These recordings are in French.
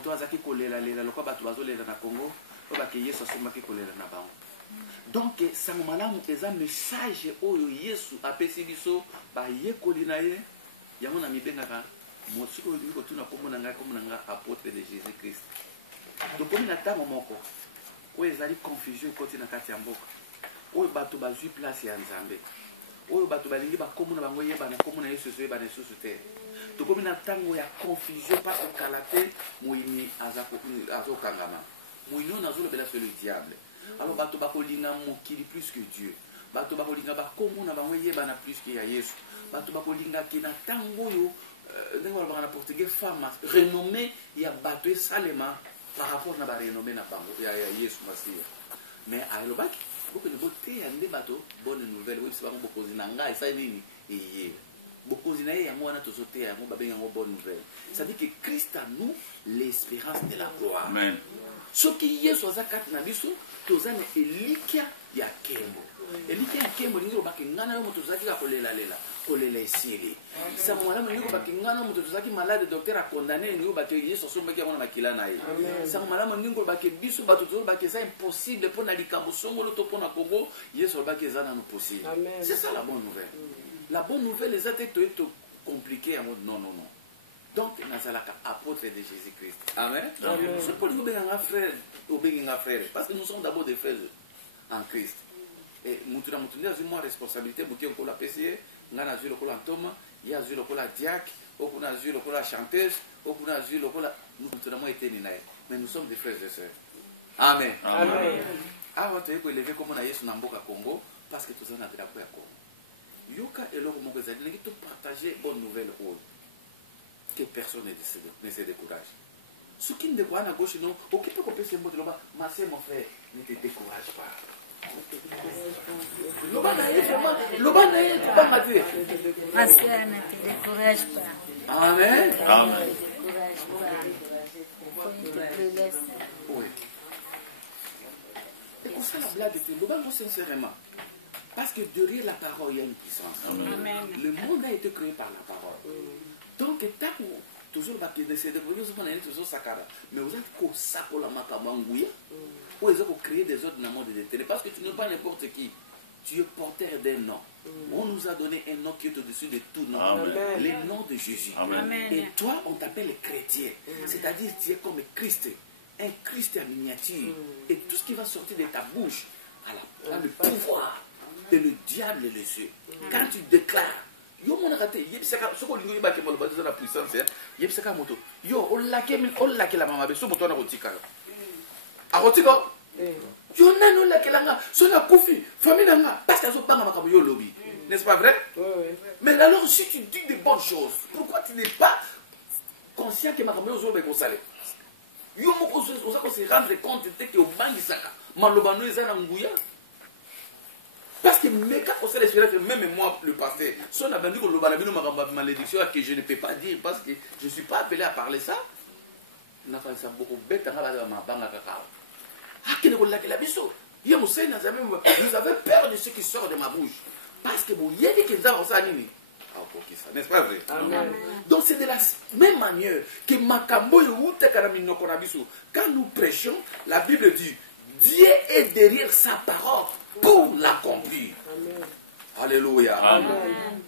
moto azaki kolela lela lokwa bato bazolela na Congo oyo bake Yesu asombaki kolela na bango. Donc sango malamu eza message oyo Yesu apesi biso bayekoli na ye yango na mibengaka mosuki olingi kotuna kombo na ngai apôtre de Jésus Christ. Tokomi na ntango moko oyo ezali confusion ekoti na kati ya mboka oyo bato bazwi place ya Nzambe oyo bato balingi bakombo na bango yebana kombo na Yesu ezoyebana lisusu te. Tokomi na ntango ya confusion parce que kala te moyini azokangama moyini oyo nazolobela selo diable. Alors bato bakolinga mokili plus que Dieu, bato bakolinga bakombo na bango yebana plus que ya Yesu, bato bakolinga ke na ntango oyo ndenge balobaka na portugais femme renommée ya bato esalema par rapport na barenommé na bango ya Yesu Masiya. Mais alobaki bokende boteya nde bato bonne nouvelle oyebisa bango bokozi na ngai esali nini eye bokozi na ye yango wana tozoteya yango babenga yango bonne nouvelle. C'est-à-dire que Christ a nous l'espérance de la gloire. Amen. Soki Yesu aza kati na biso tozana elikia ya kembo. Elikia ya kembo lingi baki ngana yo moto zaki ka kolela esili. Sa mwana lingi baki ngana moto zaki malade docteur a condamné lingi baki Yesu sombaki ngona makila na ye. Sa mwana lingi baki biso bato to baki ça impossible pour na likambo songolo to pona Congo Yesu baki ezana no possible. C'est ça la bonne nouvelle. La bonne nouvelle les até to compliqué en mode non. Donc, nazalaka apôtre de Jésus-Christ. Amen. C'est pour nous bénir frère, frère, parce que nous sommes d'abord des frères en Christ. Et nous avons une responsabilité, nous avons la PCE, nous avons la Thomas, nous avons la diacre, nous avons la chanteuse, nous avons été ninaï. Mais nous sommes des frères et sœurs. Amen. Amen. Avant de élever comme on a Yesu Namboka Congo, parce que tout ça n'a pas de Congo. Yoka et l'homme nous avons partagé bonne nouvelle rôle. Que personne ne se décourage. Ce qui ne décourage à gauche, non, occupe qu'on peut se montrer là-bas, ma soeur, mon frère, ne te décourage pas. Ma soeur, ne te décourage pas. Amen. Amen. Ne te décourage pas. Oui. Et qu'on fait la blague de l'Oban, sincèrement. Parce que derrière la parole, il y a une puissance. Amen. Le monde a été créé par la parole. Donc, tant que toujours toujours sakara, mais vous êtes comme ça pour la makamangouya, ou vous avez créé des autres dans le monde de télé, parce que tu n'es pas n'importe qui, tu es porteur d'un nom. On nous a donné un nom qui est au-dessus de tout nom, le nom de Jésus. Amen. Et toi, on t'appelle chrétien, c'est-à-dire tu es comme Christ, un Christ en miniature, et tout ce qui va sortir de ta bouche a le pouvoir de le diable et les cieux. Quand tu déclares, yo mona kate yebisaka soko lingo yebake molo bazo na puissance ya yebisaka moto yo olake la mama be so moto na kotika akotika yo nano lakelanga so na kufi famille nga parce que so banga makabo yo lobby, n'est-ce pas vrai? Mais alors si tu dis des bonnes choses, pourquoi tu n'es pas conscient que makabo yo zo be ko sale yo moko so se rendre compte que au bangisaka malobano ezana nguya. Parce que mes cas, même moi, le pasteur, si on a dit que le malédiction que je ne peux pas dire parce que je ne suis pas appelé à parler ça, on a fait ça beaucoup bête dans la banque cacao. Ah, qui ne vous l'a que la biseau. Vous avez peur de ce qui sort de ma bouche. Parce que vous y avez dit que vous avez dit n'est-ce pas vrai? Amen. Donc c'est de la même manière que Makambo quand nous prêchons, la Bible dit Dieu est derrière sa parole pour l'accomplir. Alléluia. Amen.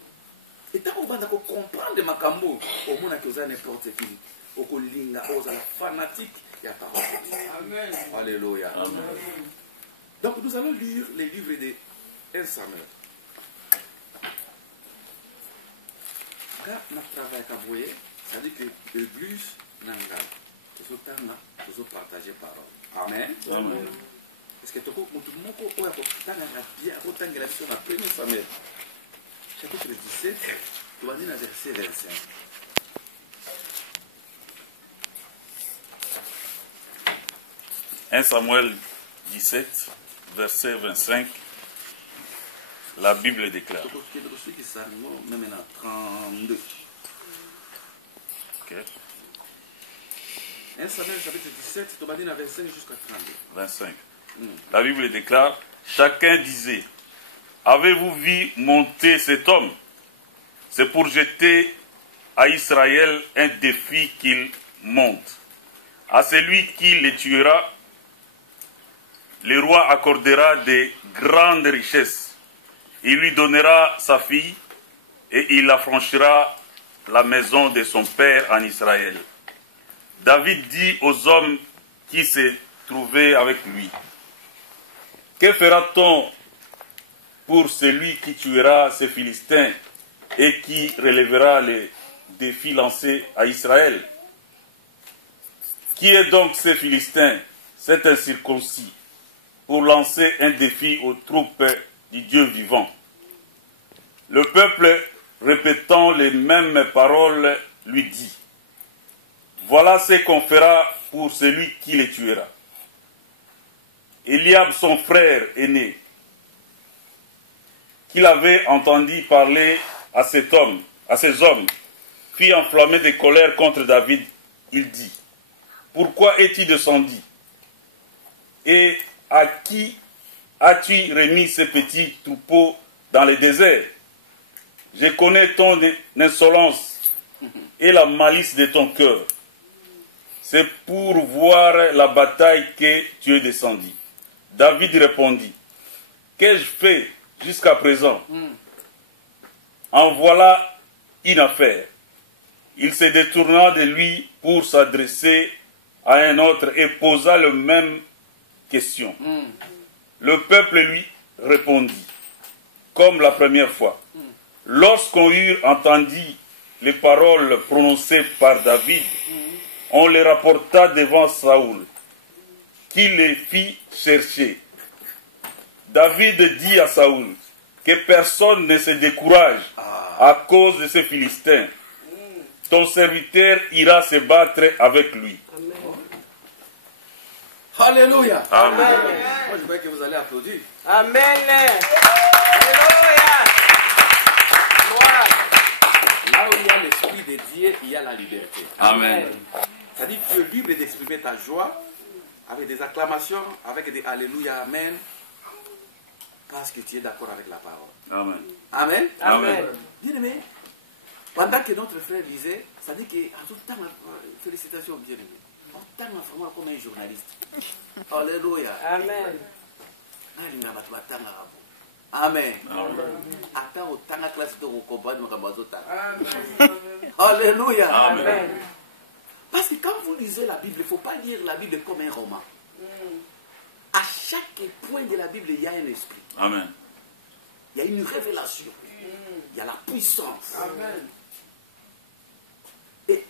Et tant qu'on va comprendre Makambo, au monde qui a n'importe qui, au colinga, aux fanatiques, il y a parole. Amen. Alléluia. Amen. Donc nous allons lire les livres de 1 Samuel. Quand on travaille à Kaboué, ça dit que l'église n'a pas de partager parole. Amen. Amen. Est-ce que tu as bien sur la première Samuel, chapitre 17, tu vas dire dans verset 25. « 1 Samuel 17, verset 25, la Bible déclare. Même 32. Ok. 1 Samuel chapitre 17, tu vas dire dans verset jusqu'à 32. 25. La Bible déclare, chacun disait, avez-vous vu monter cet homme? C'est pour jeter à Israël un défi qu'il monte. À celui qui les tuera, le roi accordera des grandes richesses. Il lui donnera sa fille et il affranchira la maison de son père en Israël. David dit aux hommes qui se trouvaient avec lui, que fera-t-on pour celui qui tuera ces Philistins et qui relèvera les défis lancés à Israël? Qui est donc ce Philistin, cet incirconcis, pour lancer un défi aux troupes du Dieu vivant? Le peuple, répétant les mêmes paroles, lui dit, voilà ce qu'on fera pour celui qui les tuera. Eliab, son frère aîné, qu'il avait entendu parler à ces hommes, fut enflammé de colère contre David. Il dit, pourquoi es-tu descendu? Et à qui as-tu remis ces petits troupeaux dans le désert? Je connais ton insolence et la malice de ton cœur. C'est pour voir la bataille que tu es descendu. David répondit, qu'ai-je fait jusqu'à présent? En voilà une affaire. Il se détourna de lui pour s'adresser à un autre et posa la même question. Le peuple lui répondit, comme la première fois. Lorsqu'on eut entendu les paroles prononcées par David, on les rapporta devant Saoul, qui les fit chercher. David dit à Saoul que personne ne se décourage à cause de ces Philistins. Ton serviteur ira se battre avec lui. Alléluia. Amen. Moi, je croyais que vous allez applaudir. Amen. Alléluia. Là où il y a l'Esprit de Dieu, il y a la liberté. Amen. C'est-à-dire que tu es libre d'exprimer ta joie avec des acclamations, avec des Alléluia, Amen, parce que tu es d'accord avec la parole. Amen. Amen. Amen. Bien-aimé, pendant que notre frère disait, ça dit que, en tout temps, félicitations, bien-aimé. En tant que vraiment comme un journaliste. Alléluia. Amen. Amen. Attends autant la classe de combat de Alléluia. Amen. Parce que quand vous lisez la Bible, il ne faut pas lire la Bible comme un roman. À chaque point de la Bible, il y a un esprit. Amen. Il y a une révélation. Il y a la puissance. Amen. Et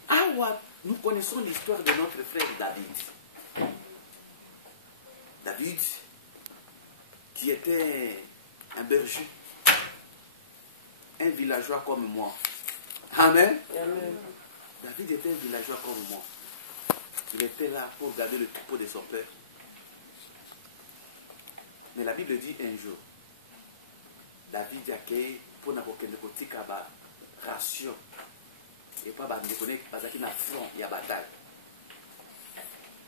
nous connaissons l'histoire de notre frère David. David, qui était un berger, un villageois comme moi. Amen. Amen. David était un villageois comme moi. Il était là pour garder le troupeau de son père. Mais la Bible dit un jour, David a accueilli pour n'importe quelle ration. Et pas de connaître parce qu'il y a front, il y a bataille.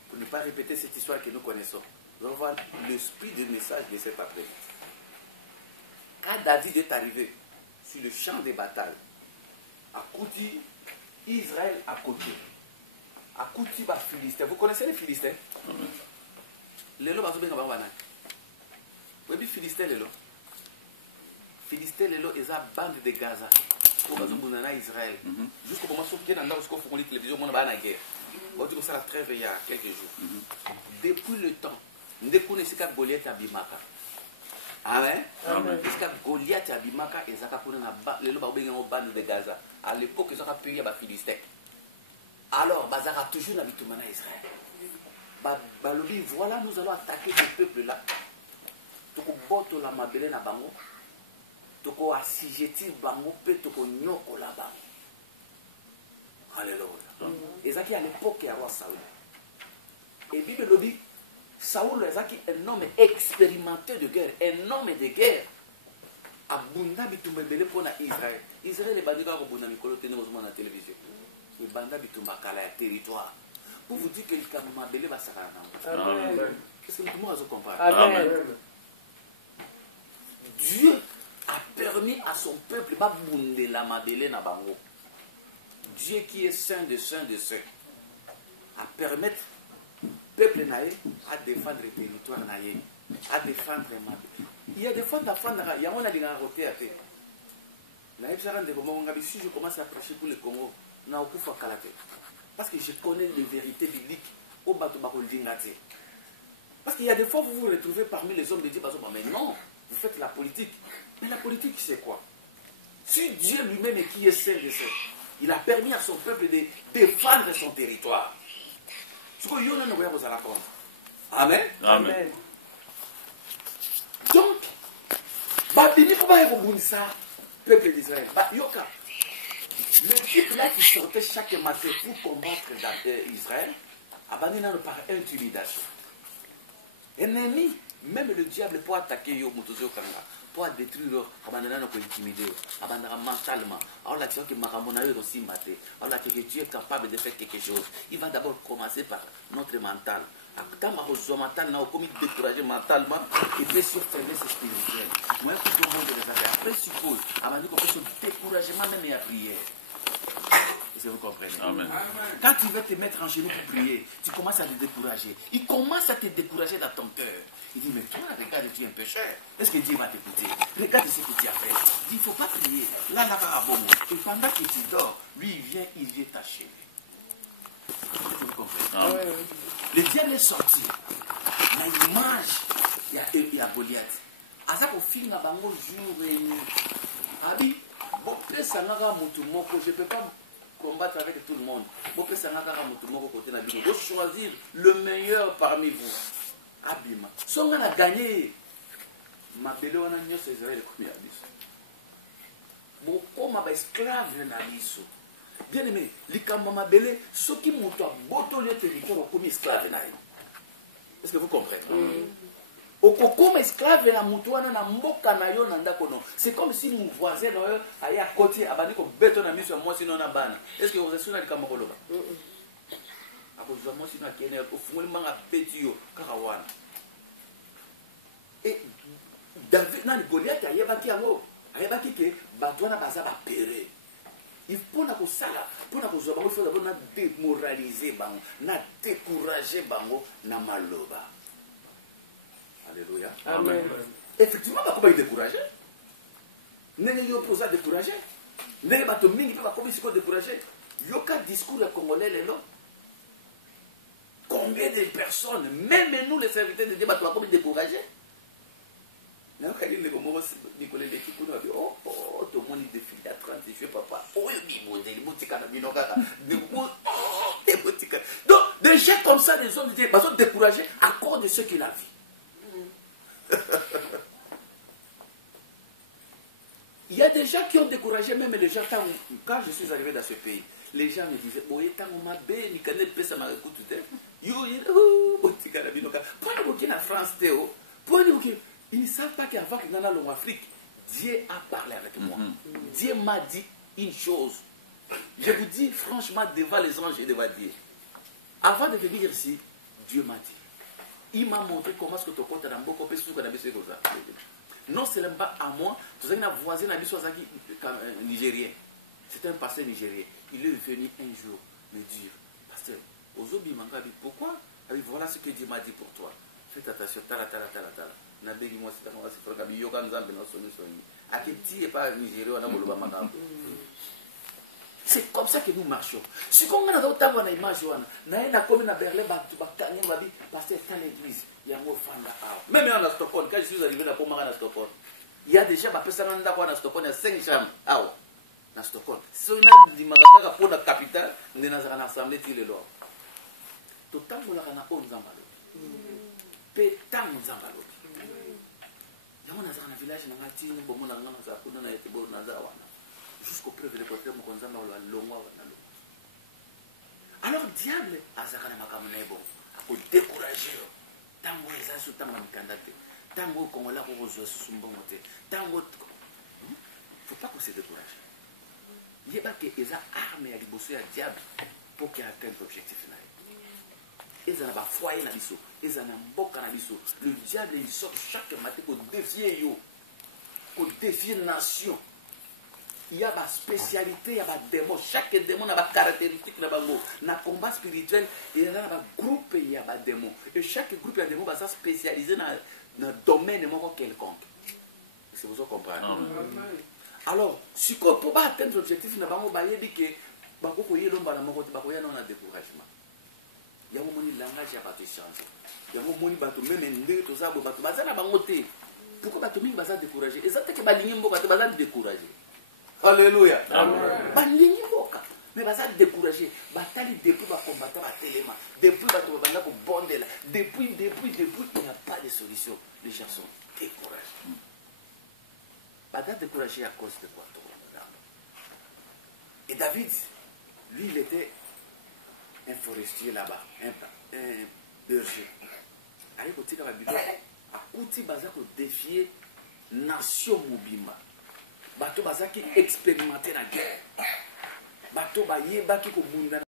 Pour ne pas répéter cette histoire que nous connaissons, nous allons voir l'esprit du message de cet après-midi. Quand David est arrivé sur le champ de bataille, à Kouti, Israël à côté. À Kouti, les Philistins. Vous connaissez les Philistins? Les lots, vous avez vu Philistins, les lots? Philistins, les lots, ils ont une bande de Gaza. Pour Israël. Jusqu'au moment où il y a une télévision, on a une guerre. On dit que ça a trêve il y a quelques jours. Depuis le temps, nous connaissons que Goliath a Bimaka. Amen. Parce que Goliath a Bimaka et Zaka pour les bande de Gaza. À l'époque, ils ont payé les Philistins. Alors, Bazara a toujours habité à Israël. Voilà, nous allons attaquer ce peuple-là. Toko boto la mabele na bango. Toko asijeti bango pe toko nyoko la bango. Alléluia. Ezaki à l'époque ya roi Saoul. Et Bible le dit, Saoul ezaki un homme expérimenté de guerre, un homme de guerre. Abunda bitumba belé pour Israël. Israël est bandika ko bunda mikolo tene ozoma na télévision. Le banda bitumba kala ya territoire. Pour vous dire que le kamama belé va sakana. Amen. Qu'est-ce que tout le monde a compris? Amen. Dieu a permis à son peuple de la mabele na bango. Dieu qui est saint de saint de saint a permis peuple naïe à défendre le territoire naïe, à défendre ma. Il y a des fois d'affaires, il y a un allié à roter à terre. Si je commence à prêcher pour le Congo, n'a aucun fois kalaté. Parce que je connais les vérités bibliques au bateau Bakoldingate. Parce qu'il y a des fois vous vous retrouvez parmi les hommes de Dieu, mais non, vous faites la politique. Mais la politique, c'est quoi? Si Dieu lui-même est qui est saint de ça, il a permis à son peuple de défendre son territoire. Ce que Yona ne voit pas à la compte. Amen. Amen. Donc, Babini, comment est-ce ça, peuple d'Israël? Yoka, le type là qui sortait chaque matin pour combattre Israël, abandonné par intimidation. Ennemi, même le diable peut attaquer Yo Mutozo Kanga, pour détruire, abandonner pour intimider, abandonner mentalement. Alors là, tu vois que Maramona est aussi maté. Alors là, que Dieu est capable de faire quelque chose. Il va d'abord commencer par notre mental. Quand on mental, on a commis décourager mentalement et puis sur faiblesse spirituelle. Moi, tout le monde les avait. Après, suppose, abandonner qu'on peut se découragement même et à prière. Est-ce que vous comprenez? Amen. Quand tu veux te mettre en genoux pour prier, tu commences à te décourager. Il commence à te décourager dans ton cœur. Il dit, mais toi, regarde, tu es un pécheur. Est-ce que Dieu va t'écouter? Regarde ce que tu as fait. Il dit, il ne faut pas prier. Là, là, bon. Et pendant que tu dors, lui, il vient t'achever. Est-ce que vous comprenez? Le diable est sorti. Il a une image. Il y a Goliath. À ça, au film, à Bango, jour et nuit. Abi, bon, je ne peux pas combattre avec tout le monde. Vous choisir le meilleur parmi vous. Abima. Si on a gagné, ma belle, on a mis ces Israël comme Yabiso. Beaucoup ma esclave na biso. Bien aimé, les ma belle, ceux qui m'ont boto le territoire comme esclave na. Est-ce que vous comprenez? Okokoma esclave na mutuana na mboka na yo na ndako no. C'est comme si mon voisin allait à côté abandi ko beto na miso moi sinon na bana. Est-ce que vous êtes sûr na kama koloba? Ako zo moi sinon akene ko fungoli manga petio karawana. Et David na Goliath ayebaki yango. Ayebaki ke batwana baza ba pere. Il faut na ko sala, pour na ko zo bango faut d'abord na démoraliser bango, na décourager bango na maloba. Alléluia. Amen. Effectivement, il faut décourager. Il faut pas décourager. Il faut pas décourager. Il y a un discours congolais. Combien de personnes, même nous les serviteurs de Dieu, il faut décourager. Tout le monde défile à 30 je papa. Donc, des gens comme ça, des hommes de Dieu, ils sont découragés à cause de ce qu'il a vu. Il y a des gens qui ont découragé même les gens. Quand je suis arrivé dans ce pays, les gens me disaient, ils ne savent pas qu'avant que dans l'Afrique, Dieu a parlé avec moi. Dieu m'a dit une chose. Je vous dis franchement devant les anges et devant Dieu. Avant de venir ici, Dieu m'a dit. Il m'a montré comment est-ce que ton compte est dans beaucoup plus que non seulement à moi, tu as un voisin nigérien. C'était un pasteur nigérien. Il est venu un jour me dire, pasteur, pourquoi? Voilà ce que Dieu m'a dit pour toi. Faites attention, tala. C'est comme ça que nous marchons. Si on a autant de image, on a comme à Berlin, pasteur, dans l'église, il y a un enfant. Même à Stockholm, quand je suis arrivé à Stockholm, il y a déjà des personnes à Stockholm, il y a 5 chambres à Stockholm. Si on a dit que pour la capitale, on est dans une assemblée de l'eau. Tout le temps, on a 11 ans. Pétant 11 ans. Il y a un village, il y a un village, jusqu'au preuve de côté alors diable azakana makamuna bon pour décourager tango ezasu tango mikandate tango kongola ko zo sumbongote tango faut pas qu'on se décourage yeba que eza arme ya liboso ya diable pour qu'il atteigne l'objectif là eza na ba foyer na biso eza na mboka na biso le diable il sort chaque matin pour défier yo pour défier nation. il y a ma spécialité, il y a ma démon. Chaque démon a ma caractéristique. Dans le combat spirituel, il y a un groupe, il y a un démon. Et chaque groupe, il y a un démon qui est spécialisé dans le domaine quelconque. C'est vous comprendre. Alors, si on peut pas atteindre l'objectif, il y a dit que il y a un découragement. Il y a un langage qui a pas changé. Il y a un même tout ça, pourquoi tu es découragé? Et ça, c'est que tu es découragé. Alléluia. Mais tu es découragé. Depuis combattre depuis depuis, il n'y a pas de solution. Les gens sont découragés. Tu es découragé à cause de quoi? Et David, lui, il était un forestier là-bas, un berger. À côté de la Bible, à côté de défier nation mobima. Bato bazaki expérimenter la guerre. Bato ba yeba ki ko